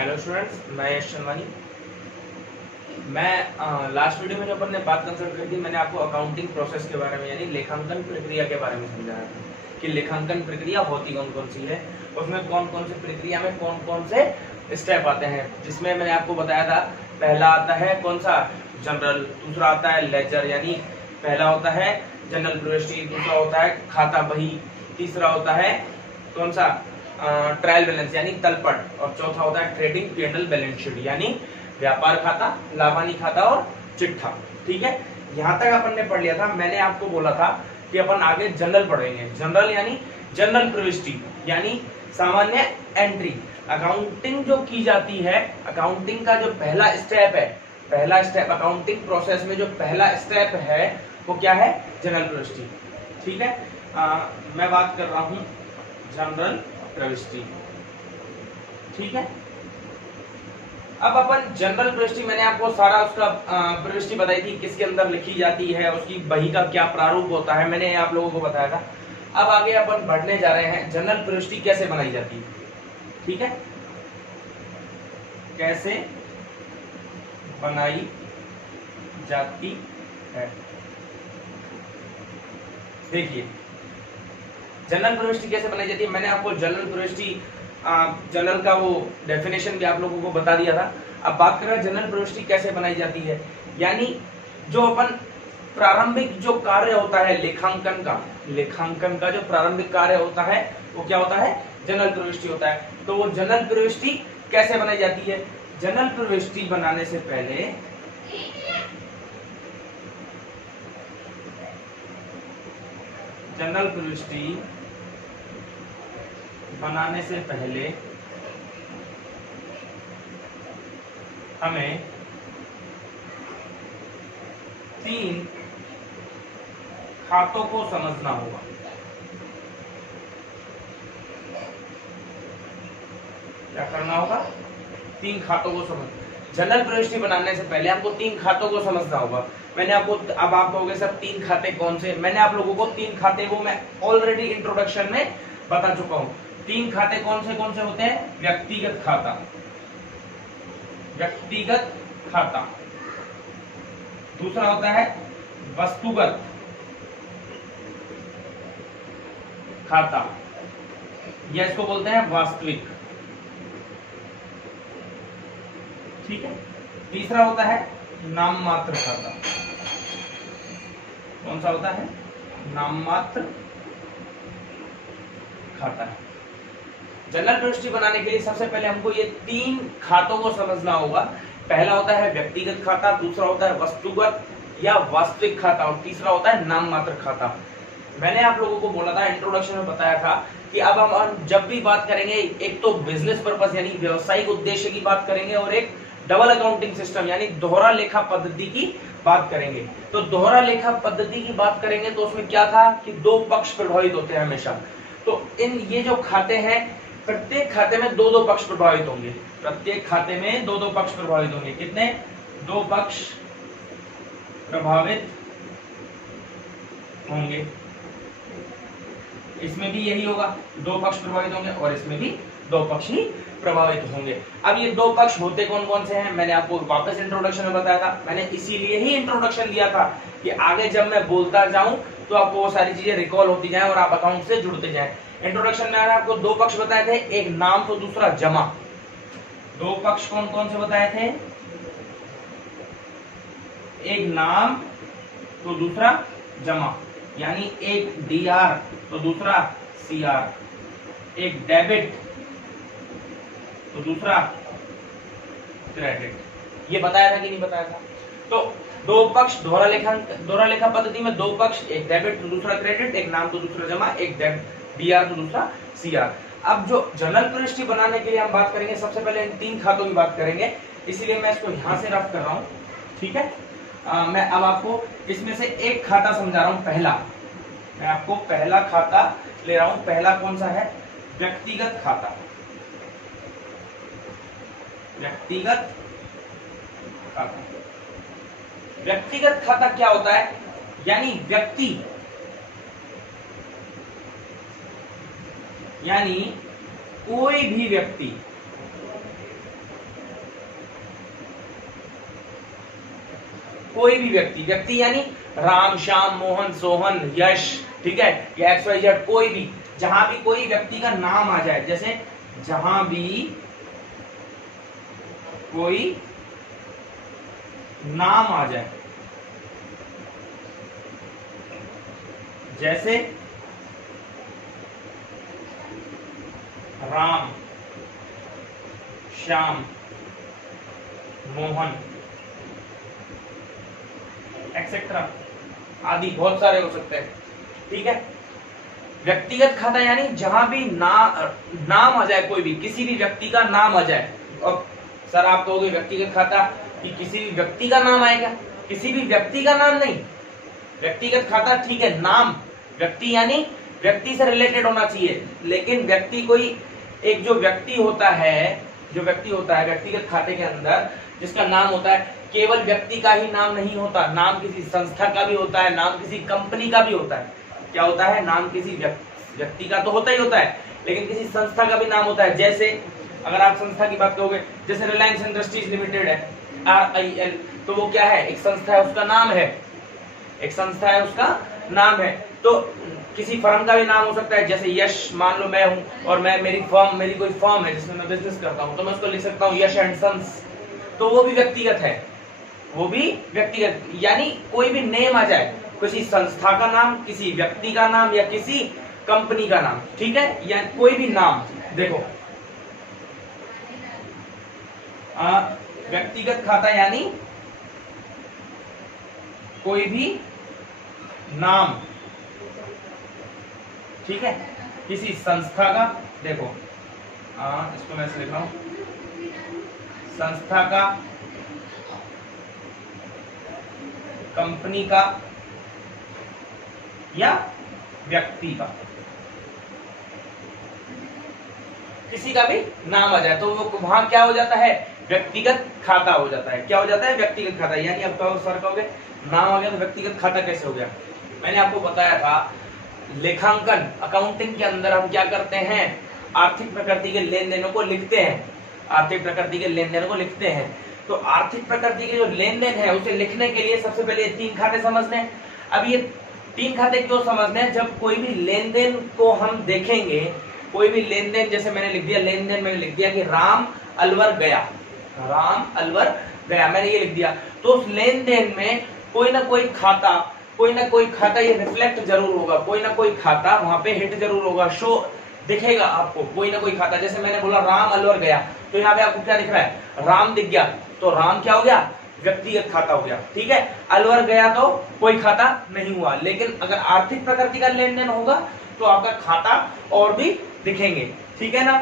Hello students, मैं यश चंदवानी। मैं last video में जो अपन ने बात कंसल्ट करी थी, मैंने आपको अकाउंटिंग प्रोसेस के बारे में यानी लेखांकन प्रक्रिया के बारे में समझाया था कि लेखांकन प्रक्रिया होती कौन कौन सी है, उसमें कौन कौन सी प्रक्रिया में कौन कौन से स्टेप आते हैं। जिसमें मैंने आपको बताया था, पहला आता है कौन सा, जनरल। दूसरा आता है लेजर, यानी पहला होता है जनरल प्रविष्टि, दूसरा होता है खाता बही, तीसरा होता है कौन सा, ट्रायल बैलेंस यानी तलपट, और चौथा होता है ट्रेडिंग P&L बैलेंस शीट यानी व्यापार खाता, लाभानी खाता और चिट्ठा। ठीक है, यहाँ तक अपन ने पढ़ लिया था। मैंने आपको बोला था कि अपन आगे जनरल पढ़ेंगे। जनरल यानी जनरल प्रविष्टि यानी सामान्य एंट्री। अकाउंटिंग जो की जाती है, अकाउंटिंग का जो पहला स्टेप है, पहला स्टेप अकाउंटिंग प्रोसेस में जो पहला स्टेप है वो क्या है, जनरल प्रविष्टि। ठीक है, मैं बात कर रहा हूँ जनरल प्रविष्टि। ठीक है, अब अपन जनरल प्रविष्टि, मैंने आपको सारा उसका प्रविष्टि बताई थी, किसके अंदर लिखी जाती है, उसकी बही का क्या प्रारूप होता है, मैंने आप लोगों को बताया था। अब आगे अपन बढ़ने जा रहे हैं, जनरल प्रविष्टि कैसे बनाई जाती है। ठीक है, कैसे बनाई जाती है। देखिए, जनरल प्रविष्टि कैसे बनाई जाती है। मैंने आपको जनरल प्रविष्टि, जनरल का वो डेफिनेशन भी आप लोगों को बता दिया था। अब बात कर रहे हैं जनरल प्रविष्टि कैसे बनाई जाती है, यानी जो अपन प्रारंभिक जो कार्य होता है लेखांकन का जो प्रारंभिक कार्य होता है वो क्या होता है, जनरल प्रविष्टि होता है। तो वो जनरल प्रविष्टि कैसे बनाई जाती है। जनरल प्रविष्टि बनाने से पहले जनरल प्रविष्टि बनाने से पहले हमें 3 खातों को समझना होगा। क्या करना होगा, 3 खातों को समझ। जनरल प्रविष्टि बनाने से पहले हमको 3 खातों को समझना होगा। मैंने आपको, अब आप कहोगे सर 3 खाते कौन से, मैंने आप लोगों को 3 खाते वो मैं ऑलरेडी इंट्रोडक्शन में बता चुका हूं। 3 खाते कौन से होते हैं, व्यक्तिगत खाता, दूसरा होता है वस्तुगत खाता, या इसको बोलते हैं वास्तविक। ठीक है, तीसरा होता है नाम मात्र खाता। कौन सा होता है, नाम मात्र खाता है। जनरल प्रविष्टि बनाने के लिए सबसे पहले हमको ये 3 खातों को समझना होगा। पहला होता है व्यक्तिगत खाता, दूसरा होता है वस्तुगत या वास्तविक खाता, और तीसरा होता है नाम मात्र खाता। मैंने आप लोगों को बोला था, इंट्रोडक्शन में बताया था कि अब हम जब भी बात करेंगे, एक तो बिजनेस पर्पस यानी व्यवसायिक उद्देश्य की बात करेंगे, और एक डबल अकाउंटिंग सिस्टम यानी दोहरा लेखा पद्धति की बात करेंगे। तो दोहरा लेखा पद्धति की बात करेंगे तो उसमें क्या था कि 2 पक्ष प्रभावित होते हैं हमेशा। तो ये जो खाते हैं, प्रत्येक खाते में 2-2 पक्ष प्रभावित होंगे। प्रत्येक खाते में 2-2 पक्ष प्रभावित होंगे। कितने, 2 पक्ष प्रभावित होंगे। इसमें भी यही होगा, 2 पक्ष प्रभावित होंगे, और इसमें भी 2 पक्ष ही प्रभावित होंगे। अब ये 2 पक्ष होते कौन कौन से हैं, मैंने आपको वापस इंट्रोडक्शन में बताया था। मैंने इसीलिए ही इंट्रोडक्शन दिया था कि आगे जब मैं बोलता जाऊं तो आपको वो सारी चीजें रिकॉल होती जाएं और आप अकाउंट से जुड़ते जाएं। इंट्रोडक्शन में मैंने आपको 2 पक्ष बताए थे, एक नाम तो दूसरा जमा। 2 पक्ष कौन कौन से बताए थे, एक नाम तो दूसरा जमा, यानी एक DR तो दूसरा CR, एक डेबिट तो दूसरा क्रेडिट। ये बताया था कि नहीं बताया था। तो 2 पक्ष, दोहरा लेखा पद्धति में 2 पक्ष, एक डेबिट तो दूसरा क्रेडिट, एक नाम तो दूसरा जमा, एक DR तो दूसरा CR। अब जो जनरल प्रविष्टि बनाने के लिए हम बात करेंगे, सबसे पहले इन 3 खातों की बात करेंगे, इसीलिए मैं इसको यहां से रफ कर रहा हूं। ठीक है, मैं अब आपको इसमें से एक खाता समझा रहा हूं। पहला, मैं आपको पहला खाता ले रहा हूं। पहला कौन सा है, व्यक्तिगत खाता। व्यक्तिगत खाता, व्यक्तिगत खाता क्या होता है, यानी व्यक्ति यानी कोई भी व्यक्ति कोई भी व्यक्ति, व्यक्ति यानी राम, श्याम, मोहन, सोहन, यश, ठीक है, या XYZ, कोई भी, जहां भी कोई व्यक्ति का नाम आ जाए, जैसे जहां भी कोई नाम आ जाए, जैसे राम, श्याम, मोहन, एक्सेट्रा आदि बहुत सारे हो सकते हैं, ठीक है। व्यक्तिगत खाता यानी जहां भी नाम आ जाए, कोई भी, किसी भी व्यक्ति का नाम आ जाए। अब सर आप कहोगे व्यक्तिगत खाता कि किसी भी व्यक्ति का नाम आएगा, किसी भी व्यक्ति का नाम नहीं, व्यक्तिगत खाता ठीक है, नाम, व्यक्ति यानी व्यक्ति से रिलेटेड होना चाहिए, लेकिन व्यक्ति कोई एक जो व्यक्ति होता है, व्यक्तिगत खाते के अंदर जिसका नाम होता है, केवल व्यक्ति का ही नाम नहीं होता, नाम किसी संस्था का भी होता है, नाम किसी कंपनी का भी होता है। क्या होता है? नाम किसी व्यक्ति का तो होता ही होता है, लेकिन किसी संस्था का भी नाम होता है। जैसे अगर आप संस्था की बात करोगे, जैसे रिलायंस इंडस्ट्रीज लिमिटेड है, RIL, तो वो क्या है? एक संस्था है, उसका नाम है, एक संस्था है, उसका नाम है। तो किसी फर्म का भी नाम हो सकता है, जैसे यश, मान लो मैं हूं और मेरी कोई फर्म है जिसमें मैं बिजनेस करता हूं, तो मैं उसको लिख सकता हूं यश एंड सन्स, तो वो भी व्यक्तिगत है, वो भी व्यक्तिगत, यानी कोई भी नेम आ जाए, किसी संस्था का नाम, किसी व्यक्ति का नाम या किसी कंपनी का नाम, ठीक है, या कोई भी नाम। देखो व्यक्तिगत खाता यानी कोई भी नाम, ठीक है, किसी संस्था का, देखो इसको मैं ऐसे लिख रहा हूं, संस्था का, कंपनी का या व्यक्ति का, किसी का भी नाम आ जाए तो वो वहां क्या हो जाता है? व्यक्तिगत खाता हो जाता है। क्या हो जाता है? व्यक्तिगत खाता। यानी अब कहो सर कहोगे नाम आ गया तो व्यक्तिगत खाता कैसे हो गया? मैंने आपको बताया था लेखांकन, अकाउंटिंग के अंदर हम क्या करते हैं? आर्थिक प्रकृति के लेन देनों को लिखते हैं, आर्थिक प्रकृति के लेन देनों को लिखते हैं। तो आर्थिक प्रकृति के जो लेन देन है उसे लिखने के लिए सबसे पहले 3 खाते समझने हैं। अब ये 3 खाते क्यों समझने हैं? जब कोई भी लेन देन को हम देखेंगे, कोई भी लेन देन, जैसे मैंने लिख दिया लेन देन, मैंने लिख दिया कि राम अलवर गया, राम अलवर गया, मैंने ये लिख दिया, तो उस लेन देन में कोई ना कोई खाता ये रिफ्लेक्ट जरूर होगा, कोई ना कोई खाता वहां पे हिट जरूर होगा, शो दिखेगा आपको कोई ना कोई खाता। जैसे मैंने बोला राम अलवर गया, तो यहाँ पे आपको क्या दिख रहा है? राम दिख गया, तो राम क्या हो गया? व्यक्तिगत खाता हो गया, ठीक है। अलवर गया तो कोई खाता नहीं हुआ, लेकिन अगर आर्थिक प्रकृति का लेन देन होगा तो आपका खाता और भी दिखेंगे, ठीक है ना।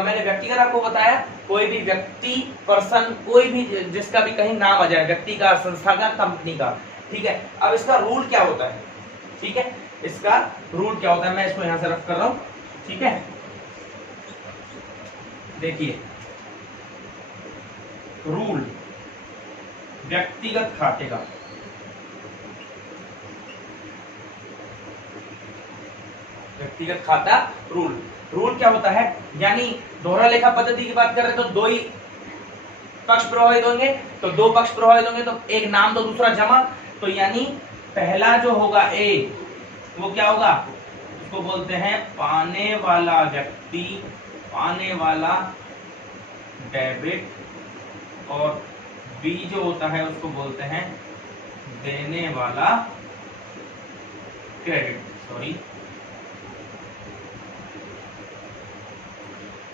मैंने व्यक्तिगत आपको बताया, कोई भी व्यक्ति, पर्सन, कोई भी जिसका भी कहीं नाम आ जाए, व्यक्ति का, संस्था का, कंपनी का, ठीक है। अब इसका रूल क्या होता है? ठीक है, इसका रूल क्या होता है, मैं इसको यहां से रफ कर रहा हूं, ठीक है। देखिए रूल व्यक्तिगत खाते का, व्यक्तिगत खाता रूल क्या होता है? यानी दोहरा लेखा पद्धति की बात कर रहे हैं तो 2 ही पक्ष प्रभावित होंगे, तो 2 पक्ष प्रभावित होंगे, तो एक नाम तो दूसरा जमा, तो यानी पहला जो होगा ए, वो क्या होगा? उसको बोलते हैं पाने वाला व्यक्ति, पाने वाला डेबिट, और बी जो होता है उसको बोलते हैं देने वाला क्रेडिट, सॉरी।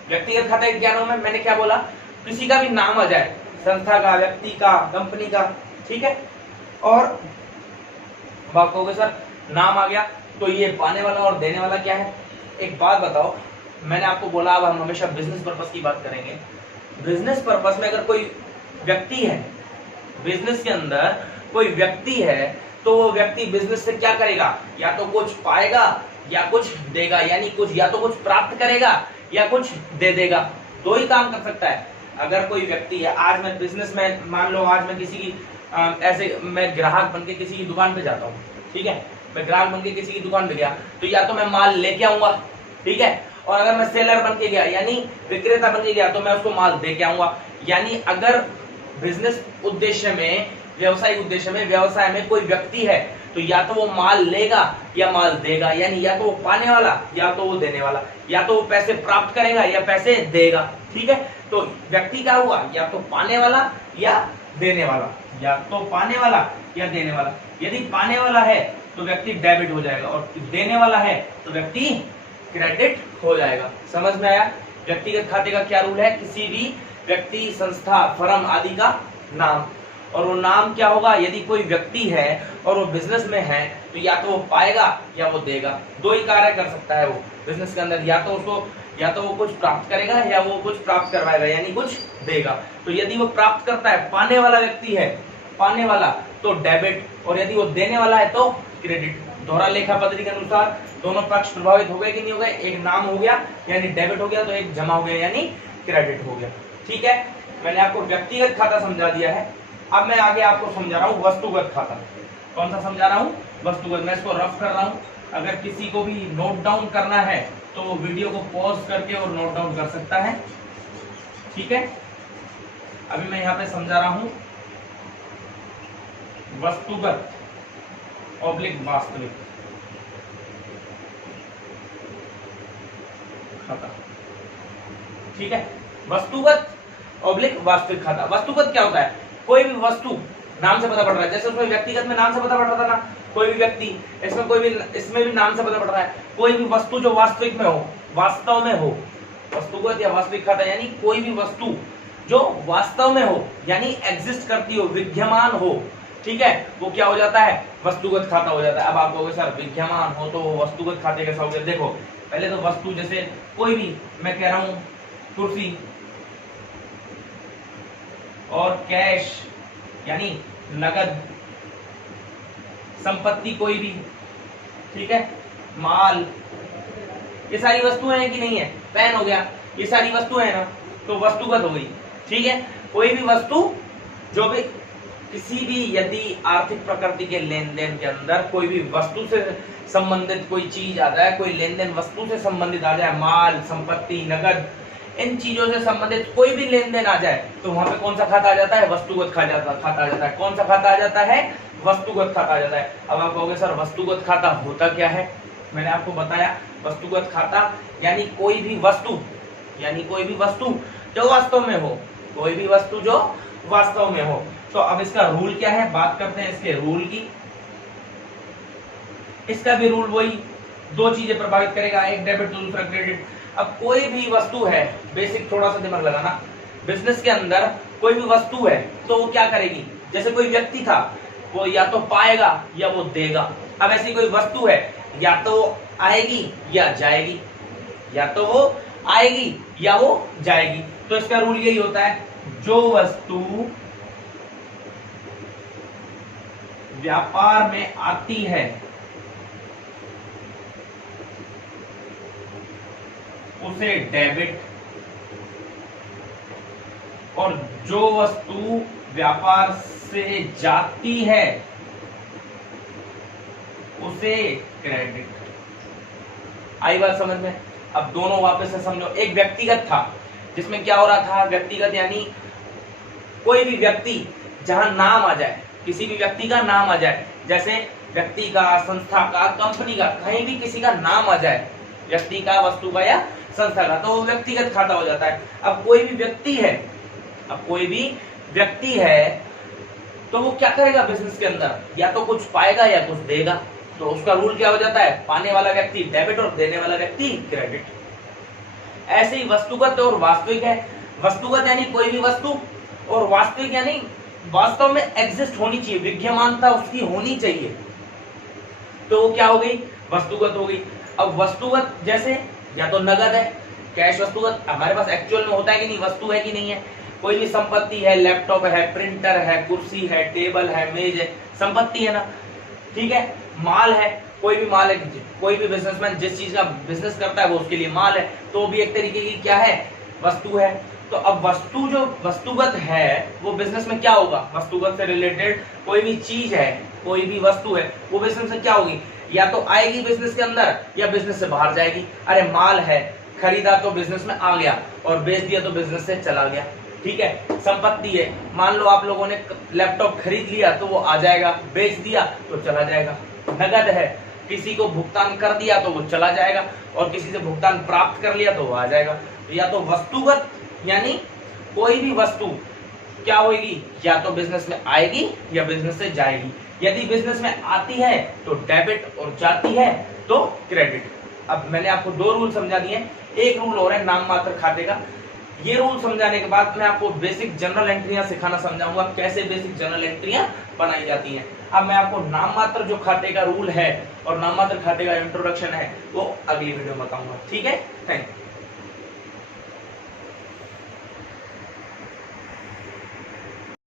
व्यक्तिगत खाते के ज्ञानों में मैंने क्या बोला? किसी का भी नाम आ जाए, संस्था का, व्यक्ति का, कंपनी का, ठीक है। और बात कहोगे सर नाम आ गया तो ये पाने वाला और देने वाला क्या है? एक बात बताओ, मैंने आपको बोला अब हम हमेशा बिजनेस पर्पस की बात करेंगे। बिजनेस पर्पस में अगर कोई व्यक्ति है, बिजनेस के अंदर कोई व्यक्ति है, तो वो व्यक्ति बिजनेस से क्या करेगा? या तो कुछ पाएगा या कुछ देगा, यानी कुछ या तो कुछ प्राप्त करेगा या कुछ दे देगा, 2 ही काम कर सकता है। अगर कोई व्यक्ति है, आज मैं बिजनेस में, मान लो आज मैं किसी की ऐसे मैं ग्राहक बनके किसी की दुकान पे जाता हूँ, ठीक है, मैं ग्राहक बनके किसी की दुकान पे गया, तो या तो मैं माल लेके आऊंगा, ठीक है, और अगर मैं सेलर बन के गया यानी विक्रेता बन के गया तो मैं उसको माल दे के आऊंगा। यानी अगर बिजनेस उद्देश्य में व्यवसायिक उद्देश्य में, व्यवसाय में कोई व्यक्ति है तो या तो वो माल लेगा या माल देगा, यानी या तो वो पाने वाला या तो वो देने वाला, या तो वो पैसे प्राप्त करेगा या पैसे देगा। ठीक है, तो व्यक्ति क्या हुआ, या तो पाने वाला या देने वाला, या तो पाने वाला या देने वाला। यदि पाने वाला है तो व्यक्ति डेबिट हो जाएगा और देने वाला है तो व्यक्ति क्रेडिट हो जाएगा। समझ में आया? व्यक्तिगत खाते का क्या रूल है, किसी भी व्यक्ति, संस्था, फर्म आदि का नाम, और वो नाम क्या होगा, यदि कोई व्यक्ति है और वो बिजनेस में है तो या तो वो पाएगा या वो देगा। दो ही कार्य कर सकता है वो बिजनेस के अंदर, या तो वो कुछ प्राप्त करेगा या वो कुछ प्राप्त करवाएगा, यानी कुछ देगा। तो यदि वो प्राप्त करता है, पाने वाला व्यक्ति है, पाने वाला तो डेबिट, और यदि वो देने वाला है तो क्रेडिट। दोहरा लेखा पद्धति के अनुसार दोनों पक्ष प्रभावित हो गए कि नहीं हो गए, एक नाम हो गया यानी डेबिट हो गया, तो एक जमा हो गया यानी क्रेडिट हो गया। ठीक है, मैंने आपको व्यक्तिगत खाता समझा दिया है। अब मैं आगे आपको समझा रहा हूँ वस्तुगत खाता। कौन सा समझा रहा हूँ, वस्तुगत। मैं इसको रफ कर रहा हूँ, अगर किसी को भी नोट डाउन करना है तो वो वीडियो को पॉज करके और नोट डाउन कर सकता है। ठीक है, अभी मैं यहाँ पे समझा रहा हूँ वस्तुगत ऑब्लिक वास्तविक खाता। ठीक है, वस्तुगत ऑब्लिक वास्तविक खाता। वस्तुगत क्या होता है, कोई भी वस्तु नाम से पता पड़ रहा है, जैसे उसमें व्यक्तिगत में नाम से पता पड़ रहा था ना, कोई भी व्यक्ति, इसमें भी नाम से पता पड़ रहा है। कोई भी वस्तु जो वास्तविक में हो, वास्तव में हो, वस्तुगत या वास्तविक खाता, यानी कोई भी वस्तु जो वास्तव में हो, यानी एग्जिस्ट करती हो, विद्यमान हो। ठीक है, वो क्या हो जाता है, वस्तुगत खाता हो जाता है। अब आप कहोगे सर विद्यमान हो तो वस्तुगत खाते कैसा हो गया। देखो पहले तो वस्तु, जैसे कोई भी, मैं कह रहा हूं कुर्सी और कैश यानी नगद, संपत्ति कोई भी, ठीक है, माल, ये सारी वस्तुएं हैं कि नहीं है। पेन हो गया, ये सारी वस्तुएं हैं ना, तो वस्तुगत हो गई। ठीक है, कोई भी वस्तु जो भी, किसी भी यदि आर्थिक प्रकृति के लेन देन के अंदर कोई भी वस्तु से संबंधित कोई चीज आ जाए, कोई लेन देन वस्तु से संबंधित आ जाए, माल, संपत्ति, नगद, इन चीजों से संबंधित कोई भी लेन देन आ जाए तो वहां पे कौन सा खाता आ जाता है, वस्तुगत खाता आ जाता है। कौन सा खाता आ जाता है, वस्तुगत खाता आ जाता है। अब आप कहोगे सर वस्तुगत खाता होता क्या है, मैंने आपको बताया वस्तुगत खाता यानी कोई भी वस्तु जो वास्तव में हो, कोई भी वस्तु जो वास्तव में हो। तो अब इसका रूल क्या है, बात करते हैं इसके रूल की। इसका भी रूल वही, दो चीजें प्रभावित करेगा, एक डेबिट तो दूसरा क्रेडिट। अब कोई भी वस्तु है, बेसिक थोड़ा सा दिमाग लगाना, बिजनेस के अंदर कोई भी वस्तु है तो वो क्या करेगी, जैसे कोई व्यक्ति था वो या तो पाएगा या वो देगा। अब ऐसी कोई वस्तु है, या तो आएगी या जाएगी, या तो वो आएगी या वो जाएगी। तो इसका रूल यही होता है, जो वस्तु व्यापार में आती है उसे डेबिट, और जो वस्तु व्यापार से जाती है उसे क्रेडिट। आई बात समझ में? अब दोनों वापस से समझो। एक व्यक्तिगत था जिसमें क्या हो रहा था, व्यक्तिगत यानी कोई भी व्यक्ति जहां नाम आ जाए, किसी भी व्यक्ति का नाम आ जाए, जैसे व्यक्ति का, संस्था का, कंपनी का, कहीं भी किसी का नाम आ जाए, व्यक्ति का, वस्तु का या संस्था का, तो वो व्यक्तिगत खाता हो जाता है। अब कोई भी व्यक्ति है तो वो क्या करेगा बिजनेस के अंदर, या तो कुछ पाएगा या कुछ देगा। तो उसका रूल क्या हो जाता है, पाने वाला व्यक्ति डेबिट और देने वाला व्यक्ति क्रेडिट। ऐसे ही वस्तुगत और वास्तविक है। वस्तुगत यानी कोई भी वस्तु, और वास्तविक यानी वास्तव में एग्जिस्ट होनी चाहिए, विद्यमानता उसकी होनी चाहिए, तो वो क्या हो गई, वस्तुगत हो गई। अब वस्तुगत जैसे या तो नगद है, कैश वस्तुगत, हमारे पास एक्चुअल में होता है कि नहीं, वस्तु है कि नहीं है। कोई भी संपत्ति है, लैपटॉप है, प्रिंटर है, कुर्सी है, टेबल है, मेज है, संपत्ति है ना। ठीक है, माल है, कोई भी माल है, कोई भी बिजनेसमैन जिस चीज का बिजनेस करता है वो उसके लिए माल है, तो भी एक तरीके की क्या है, वस्तु है। तो अब वस्तु जो वस्तुगत है वो बिजनेस में क्या होगा, वस्तुगत से रिलेटेड कोई भी चीज है, कोई भी वस्तु है, वो बिजनेस में क्या होगी, या तो आएगी बिजनेस के अंदर या बिजनेस से बाहर जाएगी। अरे माल है, खरीदा तो बिजनेस में आ गया और बेच दिया तो बिजनेस से चला गया। ठीक है। संपत्ति है, मान लो आप लोगों ने लैपटॉप खरीद लिया तो वो आ जाएगा, बेच दिया तो चला जाएगा। नगद है, किसी को भुगतान कर दिया तो वो चला जाएगा, और किसी से भुगतान प्राप्त कर लिया तो वो आ जाएगा। या तो वस्तुगत, यानी कोई भी वस्तु क्या होगी, या तो बिजनेस में आएगी या बिजनेस से जाएगी। यदि बिजनेस में आती है तो डेबिट और जाती है तो क्रेडिट। अब मैंने आपको 2 रूल समझा दिए, एक रूल और है नाम मात्र खाते का। ये रूल समझाने के बाद मैं आपको बेसिक जनरल एंट्रियां सिखाना समझाऊंगा, कैसे बेसिक जनरल एंट्रियां बनाई जाती हैं। अब मैं आपको नाम मात्र जो खाते का रूल है और नाम मात्र खाते का इंट्रोडक्शन है वो अगली वीडियो में बताऊंगा। ठीक है, थैंक यू।